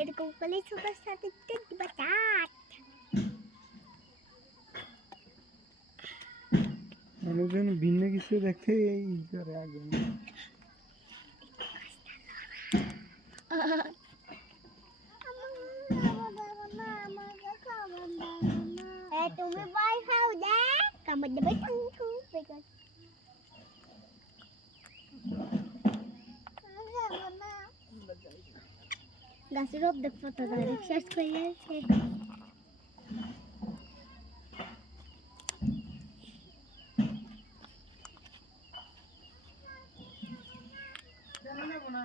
এরকম করলে ছোটোর সাথে দিবা চাট। মানুষজন ভিন্ন কিছু দেখতে এই করে আগে তুমি বল খাও দেখ কামড় দেবে টুকু বেকার গাছের অর্ধেক পাতা ডাইরেক্ট শেষ করে গেছে। কেন নেব না